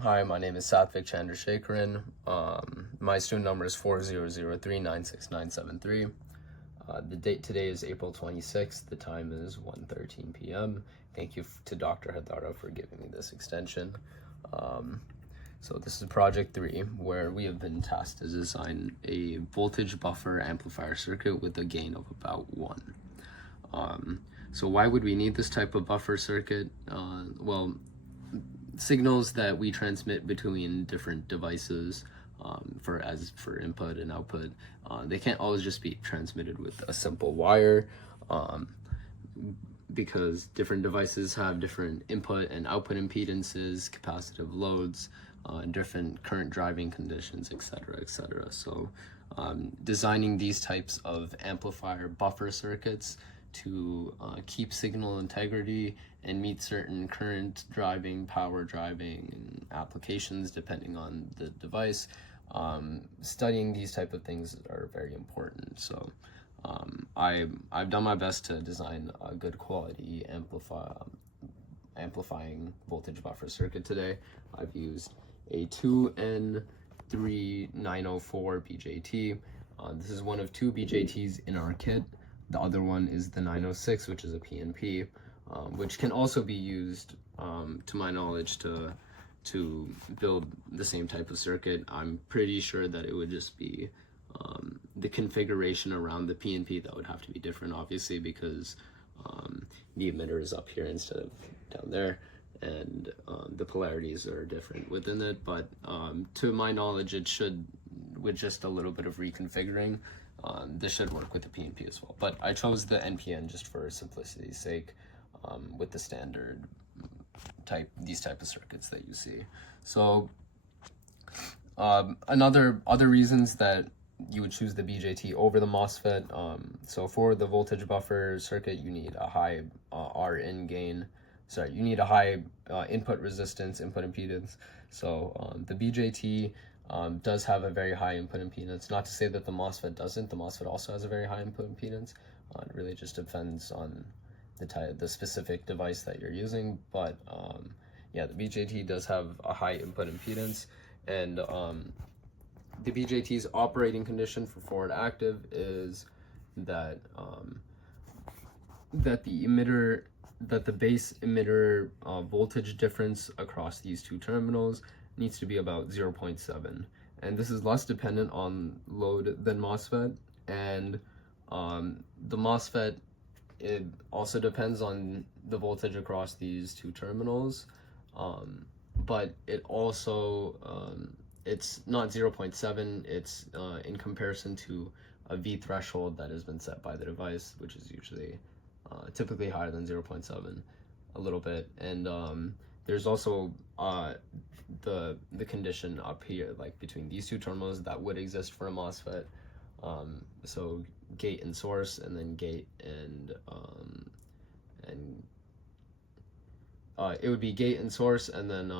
Hi, my name is Satvik Chandrasekharan. My student number is 4003969973. The date today is April 26th. The time is 1:13 p.m. Thank you to Dr. Hadara for giving me this extension. So this is project 3, where we have been tasked to design a voltage buffer amplifier circuit with a gain of about 1. So why would we need this type of buffer circuit? Well, signals that we transmit between different devices for input and output, they can't always just be transmitted with a simple wire, because different devices have different input and output impedances, capacitive loads, different current driving conditions, etc. So designing these types of amplifier buffer circuits to keep signal integrity and meet certain current driving, power driving, and applications depending on the device. Studying these type of things are very important. So I've done my best to design a good quality amplifying voltage buffer circuit today. I've used a 2N3904 BJT. This is one of 2 BJTs in our kit. The other one is the 906, which is a PNP, which can also be used, to my knowledge, to build the same type of circuit. I'm pretty sure that it would just be the configuration around the PNP that would have to be different, obviously, because the emitter is up here instead of down there, and the polarities are different within it. But to my knowledge, it should, with just a little bit of reconfiguring, this should work with the PNP as well. But I chose the NPN just for simplicity's sake, with the standard these type of circuits that you see. So other reasons that you would choose the BJT over the MOSFET. So for the voltage buffer circuit, you need a high Rin gain. Sorry, you need a high input resistance, input impedance. So the BJT does have a very high input impedance. Not to say that the MOSFET doesn't. The MOSFET also has a very high input impedance. It really just depends on the specific device that you're using. But yeah, the BJT does have a high input impedance, and the BJT's operating condition for forward active is that the base emitter voltage difference across these two terminals needs to be about 0.7, and this is less dependent on load than MOSFET. And the MOSFET, it also depends on the voltage across these two terminals, but it also it's not 0.7. It's in comparison to a V threshold that has been set by the device, which is usually typically higher than 0.7 a little bit. And there's also the condition up here, like between these two terminals, that would exist for a MOSFET. So gate and source, and then gate and it would be gate and source, and then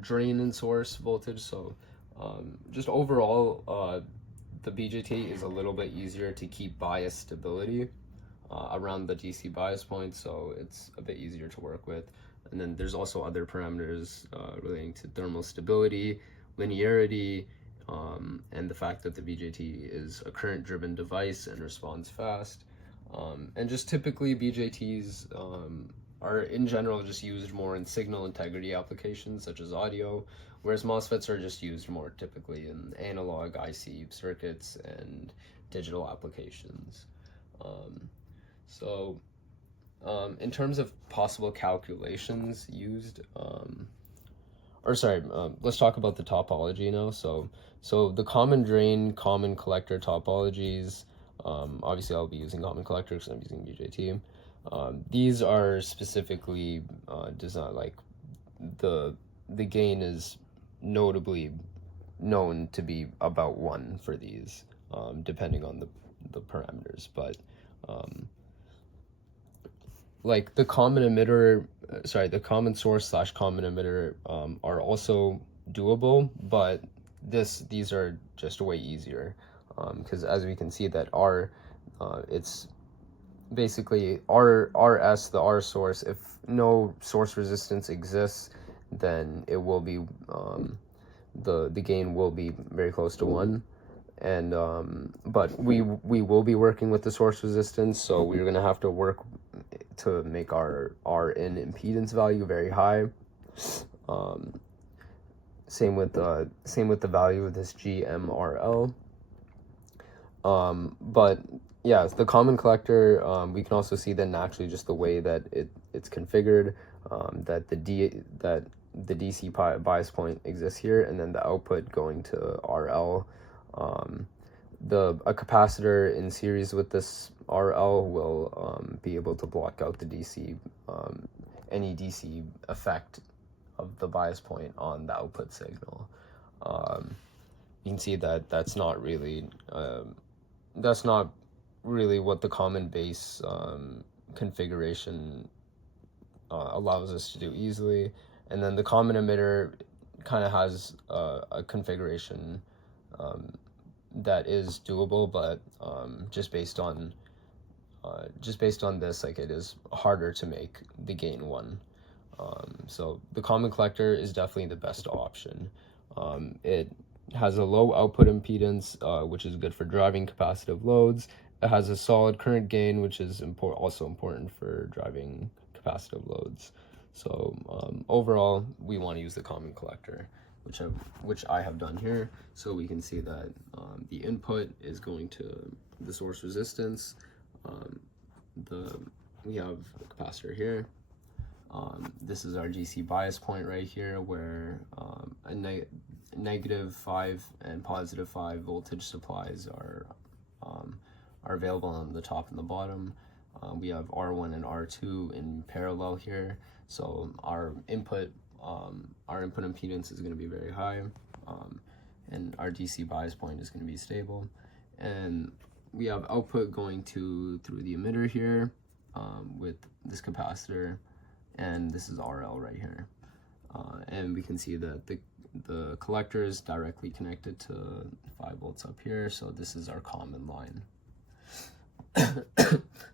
drain and source voltage. So just overall, the BJT is a little bit easier to keep bias stability around the DC bias point, so it's a bit easier to work with. And then there's also other parameters relating to thermal stability, linearity, and the fact that the BJT is a current-driven device and responds fast. And just typically BJTs are in general just used more in signal integrity applications such as audio, whereas MOSFETs are just used more typically in analog IC circuits and digital applications. In terms of possible calculations used, let's talk about the topology now. So the common drain, common collector topologies, obviously I'll be using common collector because I'm using BJT. These are specifically designed, like the gain is notably known to be about 1 for these, depending on the parameters. But like the common emitter, the common source / common emitter are also doable, but these are just way easier, because as we can see that it's basically RS, the R source. If no source resistance exists, then it will be the gain will be very close to 1. And but we will be working with the source resistance, so we're gonna have to work to make our in impedance value very high. Same with the value of this GMRL. But yeah, the common collector, we can also see that naturally just the way that it's configured, that the DC bias point exists here, and then the output going to RL. A capacitor in series with this RL will be able to block out the DC, any DC effect of the bias point on the output signal. You can see that that's not really what the common base configuration allows us to do easily. And then the common emitter kind of has a configuration that is doable, but just based on this, like, it is harder to make the gain 1. So the common collector is definitely the best option. It has a low output impedance, which is good for driving capacitive loads. It has a solid current gain, which is also important for driving capacitive loads. So overall, we want to use the common collector, which I have done here. So we can see that the input is going to the source resistance. We have the capacitor here. This is our DC bias point right here, where a -5 and +5 voltage supplies are available on the top and the bottom. We have R1 and R2 in parallel here, so our input impedance is going to be very high, and our DC bias point is going to be stable. And we have output going through the emitter here, with this capacitor, and this is RL right here. And we can see that the collector is directly connected to 5 volts up here, so this is our common line.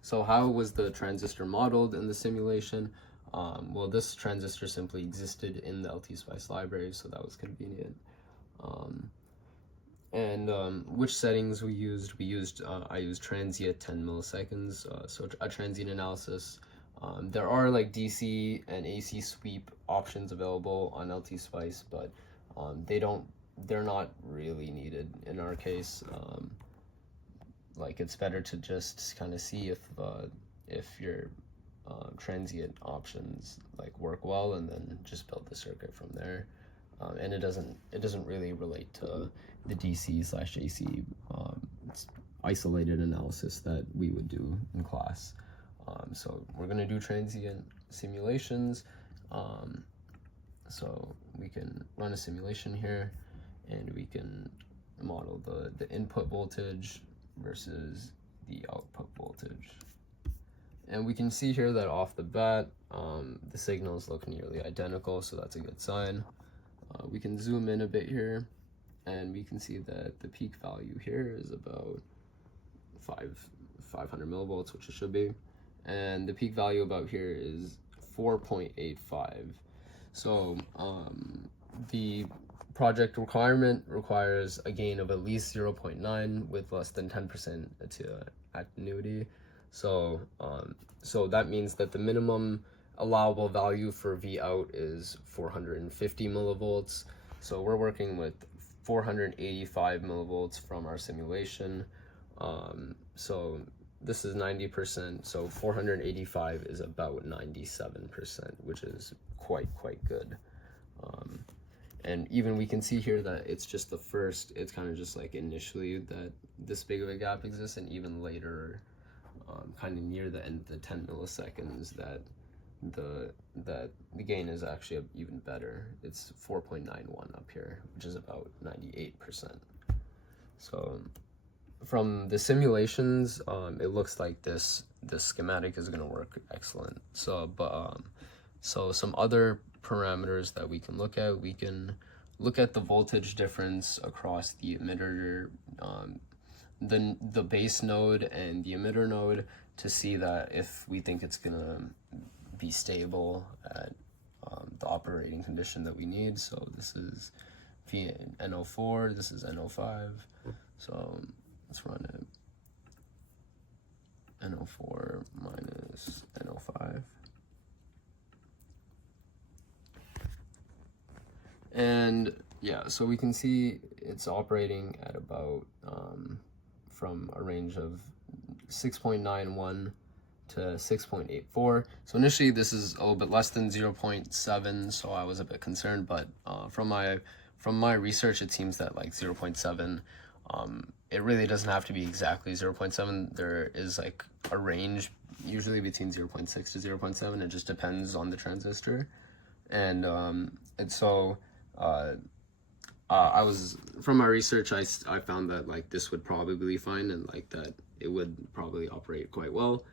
So how was the transistor modeled in the simulation? Well, this transistor simply existed in the LT-Spice library, so that was convenient. Which settings we used? I used transient 10 milliseconds, so a transient analysis. There are like DC and AC sweep options available on LT-Spice, but they're not really needed in our case. Like, it's better to just kind of see if your transient options like work well, and then just build the circuit from there. And it doesn't really relate to the DC/AC isolated analysis that we would do in class. So we're gonna do transient simulations. So we can run a simulation here, and we can model the input voltage versus the output voltage. And we can see here that off the bat, the signals look nearly identical, so that's a good sign. We can zoom in a bit here, and we can see that the peak value here is about 500 millivolts, which it should be. And the peak value about here is 4.85. So the project requirement requires a gain of at least 0.9 with less than 10% attenuity. So that means that the minimum allowable value for V out is 450 millivolts. So we're working with 485 millivolts from our simulation. So this is 90%, so 485 is about 97%, which is quite good. And even we can see here that it's just the first, it's kind of just like initially that this big of a gap exists, and even later, kind of near the end of the 10 milliseconds, that the gain is actually even better. It's 4.91 up here, which is about 98%. So from the simulations, it looks like this schematic is going to work excellent. So so some other parameters that we can look at, we can look at the voltage difference across the emitter, the base node and the emitter node, to see that if we think it's gonna be stable at the operating condition that we need. So this is NO4, this is NO5. So let's run it. NO4 minus NO5. And yeah, so we can see it's operating at about from a range of 6.91 to 6.84. So initially this is a little bit less than 0.7, so I was a bit concerned, but from my research, it seems that like 0.7, it really doesn't have to be exactly 0.7. There is like a range usually between 0.6 to 0.7. It just depends on the transistor. And so I was, from my research, I found that like this would probably be fine, and like that it would probably operate quite well,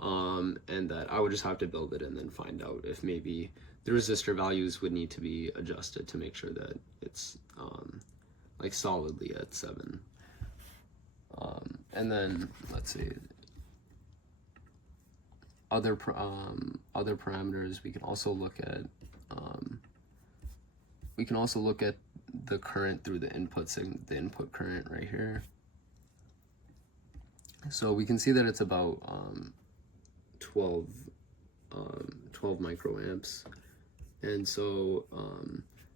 and that I would just have to build it and then find out if maybe the resistor values would need to be adjusted to make sure that it's like solidly at 7. And then let's see, other parameters. We can also look at the current through the input current right here. So we can see that it's about 12 microamps. And so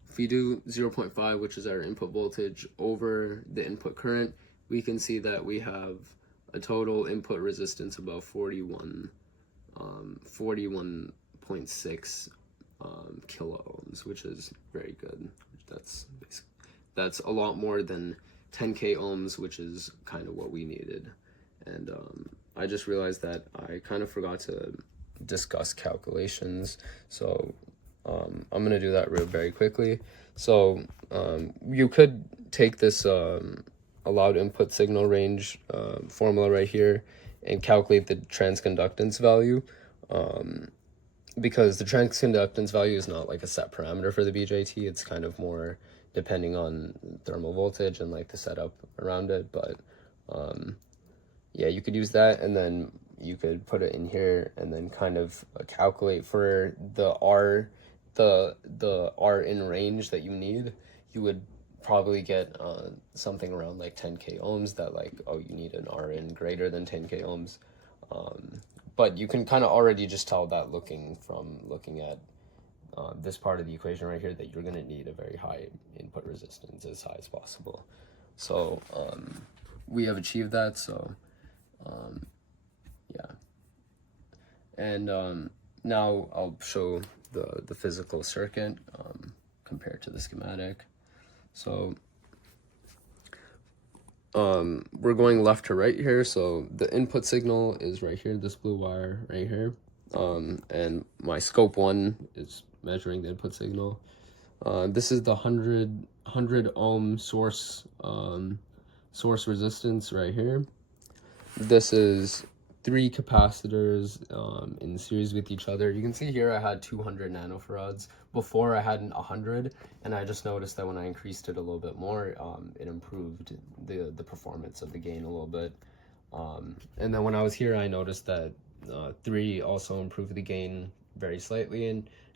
if we do 0.5, which is our input voltage, over the input current, we can see that we have a total input resistance about 41.6 kilo ohms, which is very good. That's a lot more than 10k ohms, which is kind of what we needed. And I just realized that I kind of forgot to discuss calculations, so I'm gonna do that very quickly. So you could take this allowed input signal range formula right here and calculate the transconductance value, because the transconductance value is not like a set parameter for the BJT. It's kind of more depending on thermal voltage and like the setup around it. But yeah, you could use that, and then you could put it in here and then kind of calculate for the R in range that you need. You would probably get something around like 10k ohms, that like, oh, you need an R in greater than 10k ohms. But you can kind of already just tell that looking at this part of the equation right here, that you're going to need a very high input resistance, as high as possible. So we have achieved that. So yeah, and now I'll show the physical circuit compared to the schematic. So we're going left to right here. So the input signal is right here, this blue wire right here, and my scope 1 is measuring the input signal. This is the 100 ohm source resistance right here. This is 3 capacitors in series with each other. You can see here I had 200 nanofarads. Before I had 100, and I just noticed that when I increased it a little bit more, it improved the performance of the gain a little bit. And then when I was here, I noticed that 3 also improved the gain very slightly,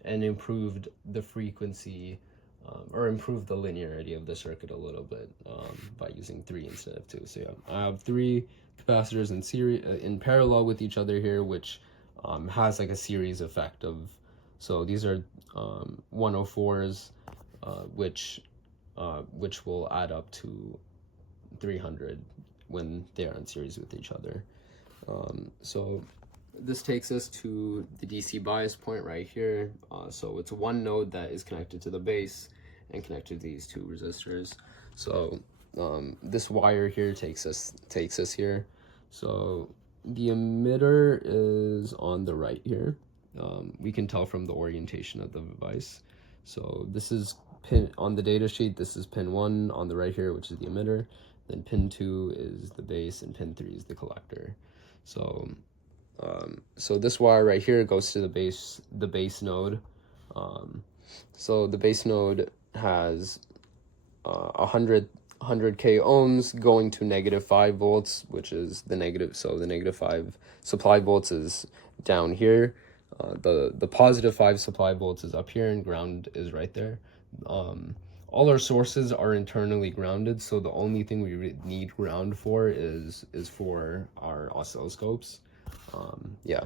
and improved the frequency, or improved the linearity of the circuit a little bit by using 3 instead of 2. So yeah, I have 3 capacitors in series in parallel with each other here, which has like a series effect of, so these are 104s, which will add up to 300 when they are in series with each other. So this takes us to the DC bias point right here. So it's one node that is connected to the base and connected to these 2 resistors. So this wire here takes us here. So the emitter is on the right here. We can tell from the orientation of the device. So this is pin on the data sheet. This is pin 1 on the right here, which is the emitter. Then pin 2 is the base, and pin 3 is the collector. So so this wire right here goes to the base node. So the base node has 100k ohms going to -5 volts, which is the negative. So the -5 supply volts is down here. The positive 5 supply volts is up here and ground is right there. All our sources are internally grounded, so the only thing we need ground for is for our oscilloscopes. Yeah,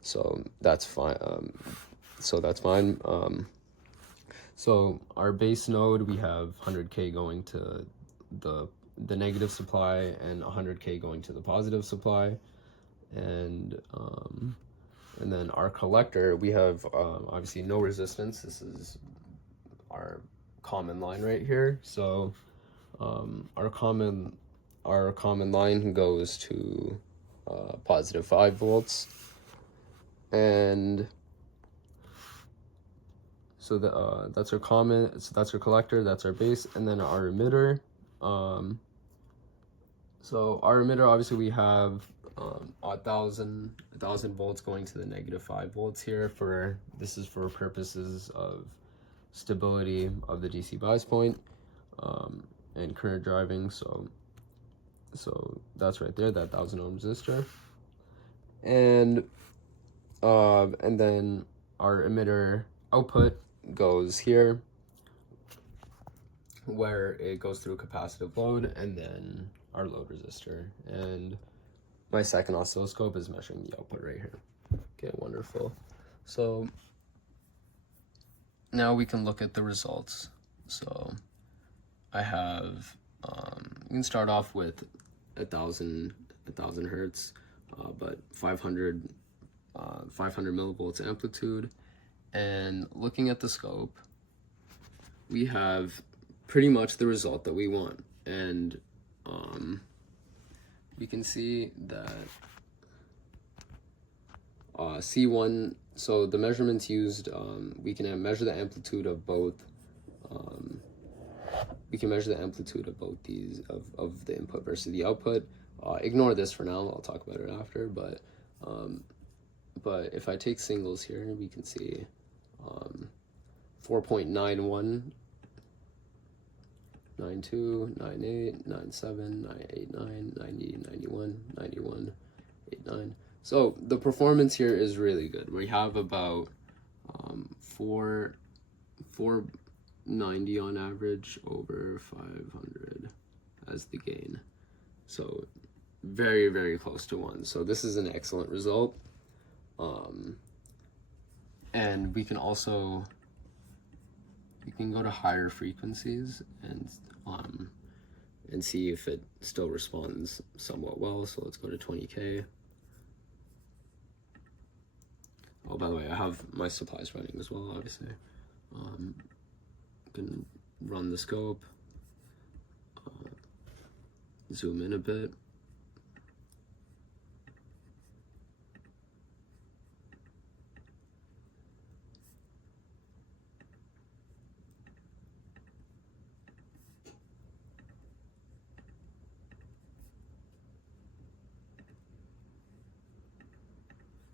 so that's fine. So our base node, we have 100K going to the negative supply and 100K going to the positive supply, and then our collector, we have obviously no resistance. This is our common line right here. So our common line goes to positive 5 volts, and so that's our common. So that's our collector. That's our base, and then our emitter. So our emitter, obviously, we have 1,000 volts going to the negative 5 volts here. This is for purposes of stability of the DC bias point and current driving. So that's right there, that 1,000 ohm resistor, and then our emitter output goes here, where it goes through a capacitive load, and then our load resistor. And my second oscilloscope is measuring the output right here. Okay, wonderful. So now we can look at the results. So I have, you can start off with 1,000 hertz, but 500 millivolts amplitude. And looking at the scope, we have pretty much the result that we want. And we can see that C1, so the measurements used, we can measure the amplitude of both, these, of the input versus the output. Ignore this for now, I'll talk about it after, but if I take singles here, we can see 4.91, 92, 98, 97, 89, 90, 91, 91, 89. So the performance here is really good. We have about 490 on average over 500 as the gain. So very, very close to 1. So this is an excellent result. And we can also, go to higher frequencies and see if it still responds somewhat well. So let's go to 20K. Oh, by the way, I have my supplies running as well, obviously. Can run the scope, zoom in a bit.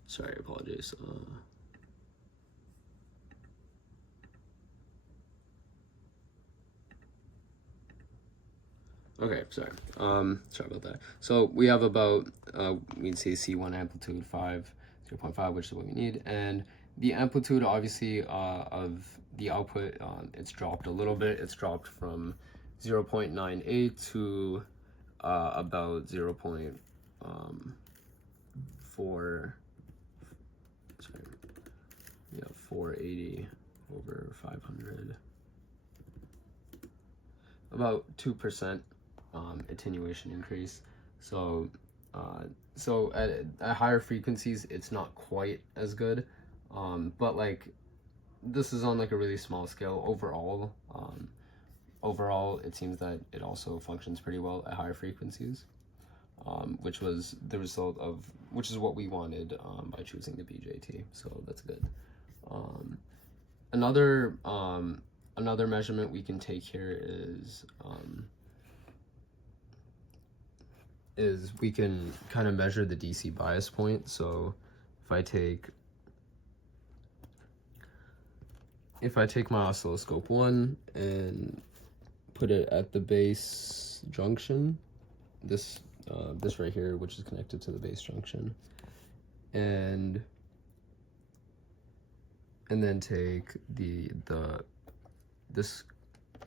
Sorry, apologies. Okay, sorry. Sorry about that. So we have about, we can see C1 amplitude 0.5, which is what we need. And the amplitude, obviously, of the output, it's dropped a little bit. It's dropped from 0.98 to about 480 over 500. About 2% attenuation increase. So at higher frequencies, it's not quite as good. But like, this is on like a really small scale. Overall, it seems that it also functions pretty well at higher frequencies, which was the result of, which is what we wanted by choosing the BJT. So that's good. Another measurement we can take here is we can kind of measure the DC bias point. So if I take my oscilloscope 1 and put it at the base junction, this right here, which is connected to the base junction, and and then take this,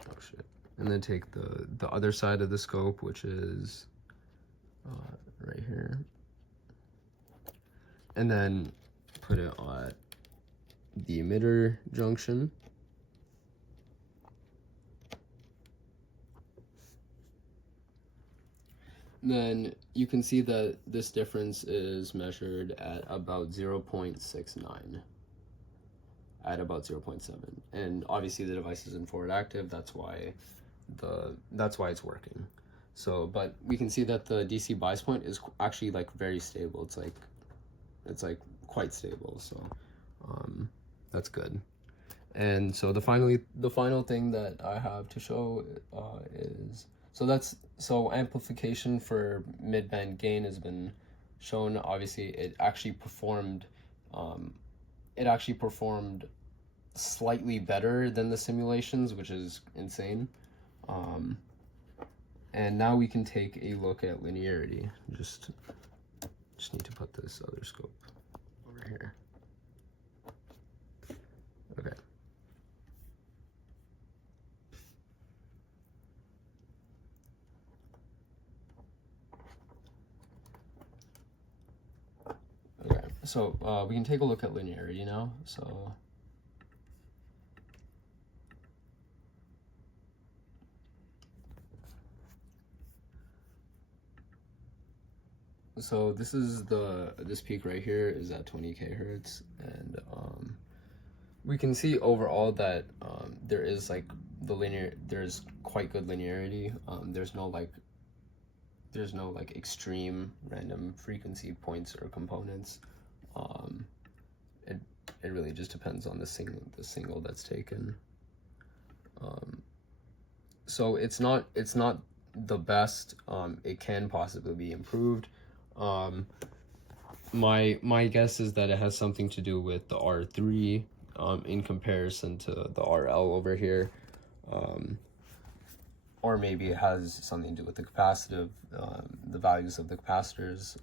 oh shit, and then take the other side of the scope, which is right here, and then put it at the emitter junction. Then you can see that this difference is measured at about 0.69, at about 0.7, and obviously the device isn't forward active. That's why it's working. So, but we can see that the DC bias point is actually like very stable. It's like quite stable. So that's good. And so the final thing that I have to show is, so amplification for mid-band gain has been shown. Obviously it actually performed slightly better than the simulations, which is insane. And now we can take a look at linearity. Just need to put this other scope over here. Okay. Okay, so we can take a look at linearity now. So this is this peak right here is at 20 kHz, and we can see overall that there is like there's quite good linearity. There's no like extreme random frequency points or components. It really just depends on the single that's taken. So it's not the best. It can possibly be improved. My guess is that it has something to do with the R3 in comparison to the RL over here, or maybe it has something to do with the capacitive, the values of the capacitors.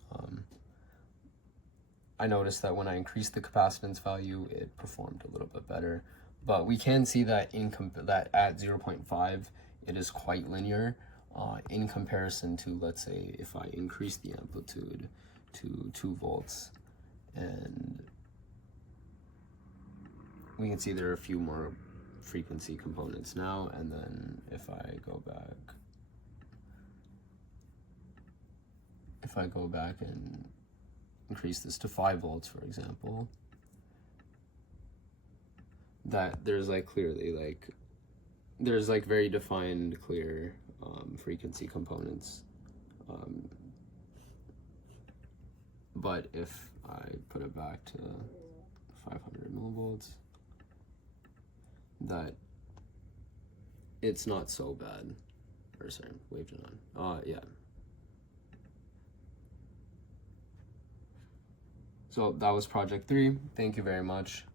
I noticed that when I increased the capacitance value, it performed a little bit better, but we can see that that at 0.5 it is quite linear. In comparison to, let's say, if I increase the amplitude to 2 volts, and we can see there are a few more frequency components now. And then if I go back and increase this to 5 volts, for example, that there's like clearly like there's like very defined clear frequency components. But if I put it back to 500 millivolts, that it's not so bad. Or sorry, waved it on. Yeah. So that was project 3. Thank you very much.